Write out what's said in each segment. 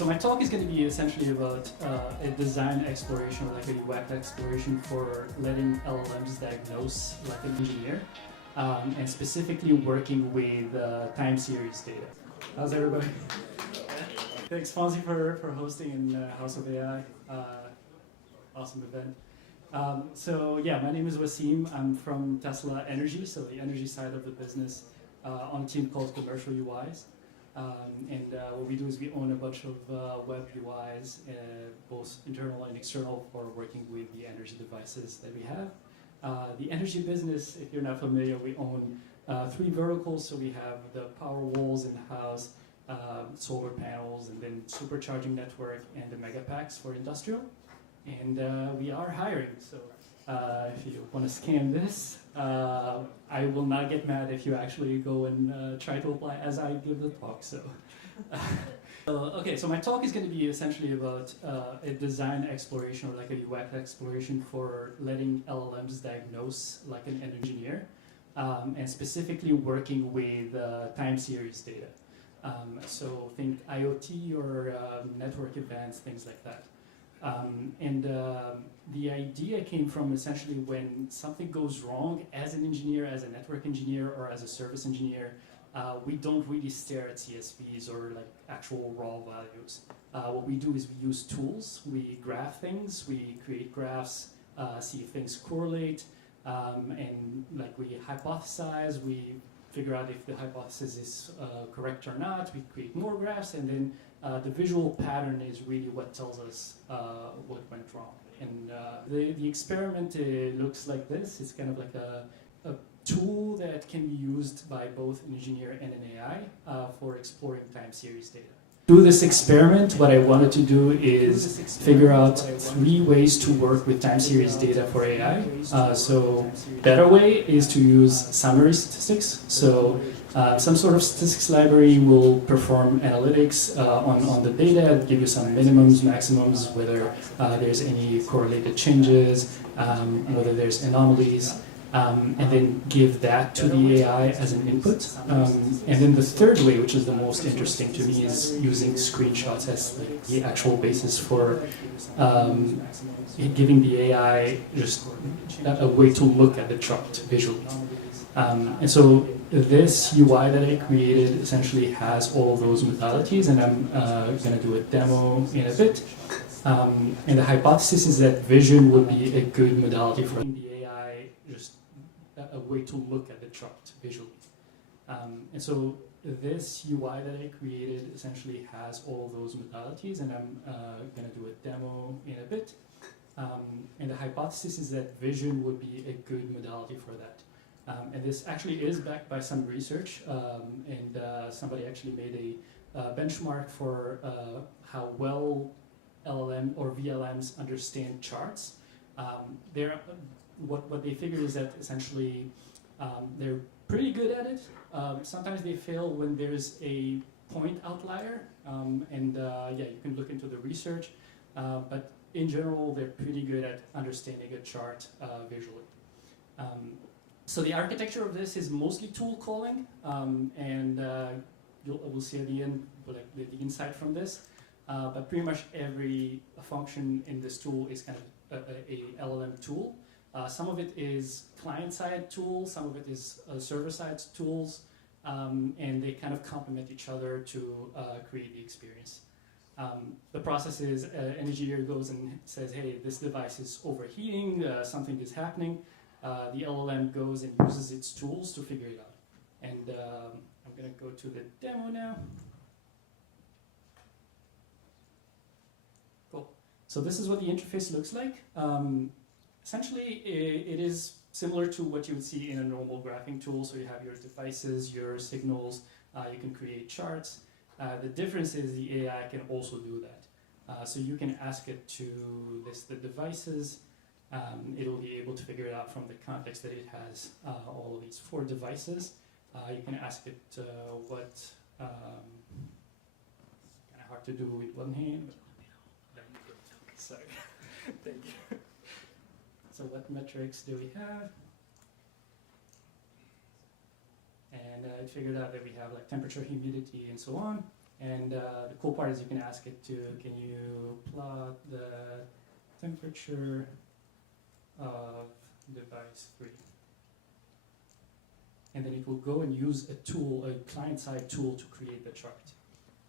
So my talk is going to be essentially about a design exploration or like a UX exploration for letting LLMs diagnose like an engineer, and specifically working with time series data. How's everybody? Thanks, Fonzie, for hosting in House of AI. Awesome event. So yeah, my name is Wassim. I'm from Tesla Energy, so the energy side of the business, on a team called Commercial UIs. What we do is we own a bunch of web UIs, both internal and external, for working with the energy devices that we have. The energy business, if you're not familiar, we own three verticals. So we have the power walls in the house, solar panels, and then supercharging network, and the mega packs for industrial. And we are hiring. So if you want to scan this, I will not get mad if you actually go and try to apply as I give the talk. So, okay, so my talk is going to be essentially about a design exploration or like a UX exploration for letting LLMs diagnose like an engineer, and specifically working with time series data. So think IoT or network events, things like that. The idea came from essentially when something goes wrong as an engineer, as a network engineer, or as a service engineer, we don't really stare at CSVs or like actual raw values. What we do is we use tools, we graph things, we create graphs, see if things correlate, and like we hypothesize, we figure out if the hypothesis is correct or not, we create more graphs, and then the visual pattern is really what tells us what went wrong. And the experiment looks like this. It's kind of like a tool that can be used by both an engineer and an AI for exploring time series data. Through this experiment, what I wanted to do is figure out three ways to work with time series data for AI. So better way is to use summary statistics. So some sort of statistics library will perform analytics on the data, give you some minimums, maximums, whether there's any correlated changes, whether there's anomalies. And then give that to the AI as an input. And then the third way, which is the most interesting to me, is using screenshots as like the actual basis for giving the AI just a way to look at the chart visually. And so this UI that I created essentially has all of those modalities, and I'm going to do a demo in a bit. And the hypothesis is that vision would be a good modality for the AI just a way to look at the chart visually. And so this UI that I created essentially has all of those modalities, and I'm going to do a demo in a bit. And the hypothesis is that vision would be a good modality for that. And this actually is backed by some research, and somebody actually made a benchmark for how well LLM or VLMs understand charts. What they figured is that essentially they're pretty good at it. Sometimes they fail when there's a point outlier, yeah, you can look into the research, but in general, they're pretty good at understanding a chart visually. So the architecture of this is mostly tool calling, we'll see at the end like the insight from this. But pretty much every function in this tool is kind of a LLM tool. Some of it is client-side tools, some of it is server-side tools, and they kind of complement each other to create the experience. The process is an engineer goes and says, hey, this device is overheating, something is happening. The LLM goes and uses its tools to figure it out. And I'm going to go to the demo now. Cool. So this is what the interface looks like. Essentially, it is similar to what you would see in a normal graphing tool. So you have your devices, your signals, you can create charts. The difference is the AI can also do that. So you can ask it to list the devices. It'll be able to figure it out from the context that it has all of these 4 devices. You can ask it what, kind of hard to do with one hand, but sorry, thank you. So what metrics do we have? And I figured out that we have like temperature, humidity, and so on. And the cool part is you can ask it to, can you plot the temperature of device 3? And then it will go and use a tool, a client-side tool, to create the chart.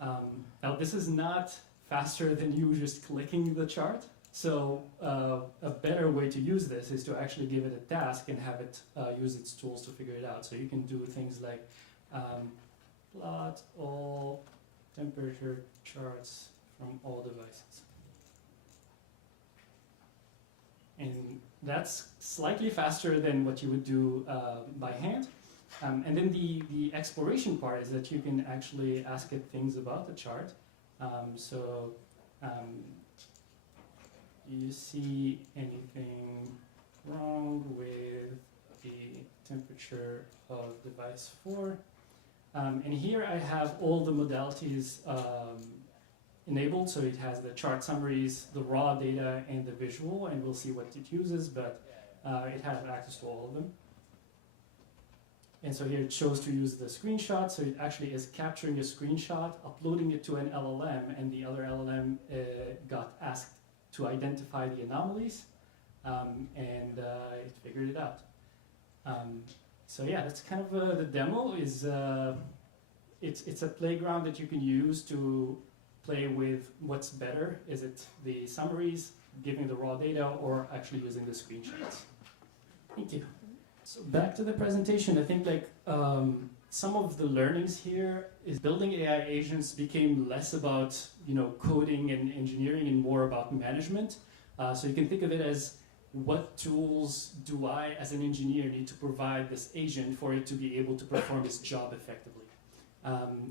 Now this is not faster than you just clicking the chart. So a better way to use this is to actually give it a task and have it use its tools to figure it out. So you can do things like plot all temperature charts from all devices. And that's slightly faster than what you would do by hand. And then the exploration part is that you can actually ask it things about the chart. Do you see anything wrong with the temperature of device 4? And here I have all the modalities enabled, so it has the chart summaries, the raw data, and the visual, and we'll see what it uses, but it has access to all of them. And so here it shows to use the screenshot, so it actually is capturing a screenshot, uploading it to an LLM, and the other LLM got asked to identify the anomalies, and it figured it out. So yeah, that's kind of the demo. It's a playground that you can use to play with what's better. Is it the summaries, giving the raw data, or actually using the screenshots? Thank you. So back to the presentation, I think some of the learnings here is building AI agents became less about coding and engineering and more about management. So you can think of it as, what tools do I as an engineer need to provide this agent for it to be able to perform its job effectively?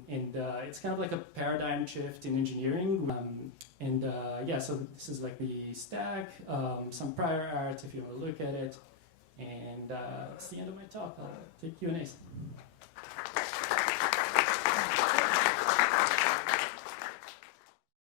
It's kind of like a paradigm shift in engineering. So this is like the stack, some prior art if you want to look at it. And that's the end of my talk. I'll take Q&As.